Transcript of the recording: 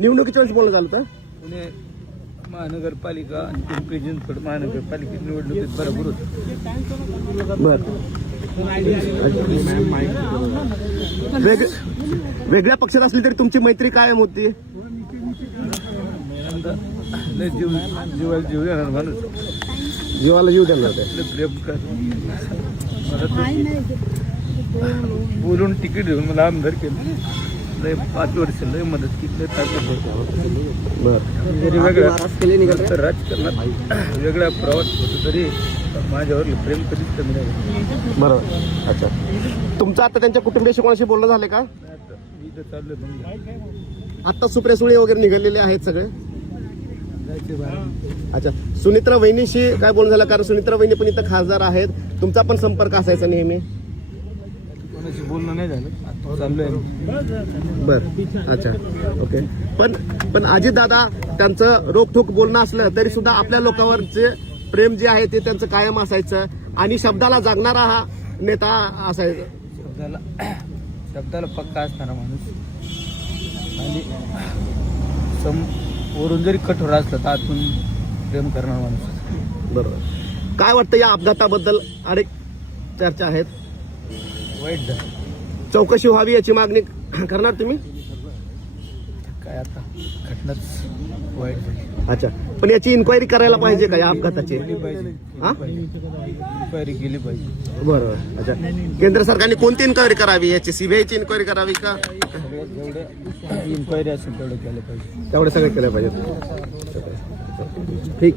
निवडणुकीच्या वेळेस बोलणं झालं होतं. पुणे महानगरपालिका आणि पिंपरी चिंचवड महानगरपालिकेत निवडणुकीत बरोबर होतं. वेगळ्या पक्षात असली तरी तुमची मैत्री कायम होती. लय जीवाला जीव देणार माणूस, जीवाला जीव देणार होते. लय प्रेम कर बोलून तिकीट देऊन मला आमदार केलं. लय 5 वर्ष लय मदत केली. राजकारणात वेगळा प्रवास होतो तरी माझ्यावर प्रेम कधीच कमी नाही. बरोबर. अच्छा, तुमचं आता त्यांच्या कुटुंबियाशी कोणाशी बोलणं झालं का? इथं चाललंय आता सुप्रिया सुळे वगैरे निघालेले आहेत सगळे. अच्छा, सुनित्रा वहिनीशी काय बोलणं झालं? कारण सुनित्रा वहिनी पण इथं खासदार आहेत, तुमचा पण संपर्क असायचा नेहमी. कोणाशी बोलणं नाही झालं, चाललंय. बर. अच्छा, ओके. पण अजितदादा त्यांचं रोखठोक बोलणं असलं तरी सुद्धा आपल्या लोकांवरचे प्रेम जे आहे ते त्यांचं कायम असायचं आणि शब्दाला जागणारा हा नेता असायचा. शब्दाला पक्का असणारा माणूस आणि वरून जरी कठोर असलं तर आतून प्रेम करणारा माणूस. बरोबर. काय वाटतं या अपघाताबद्दल? अनेक चर्चा आहेत. वाईट झालं. चौकशी व्हावी याची मागणी करणार तुम्ही? काय आता घटनाच वाईट झाली. अच्छा, पण याची इन्क्वायरी करायला पाहिजे का या अपघाताची? इन्क्वायरी केली पाहिजे. बरोबर. अच्छा, केंद्र सरकारने कोणती इन्क्वायरी करावी? याची सीबीआयची इन्क्वायरी करावी का? जेवढं इन्क्वायरी असेल तेवढं केलं पाहिजे. तेवढे सगळे केलं पाहिजे. ठीक.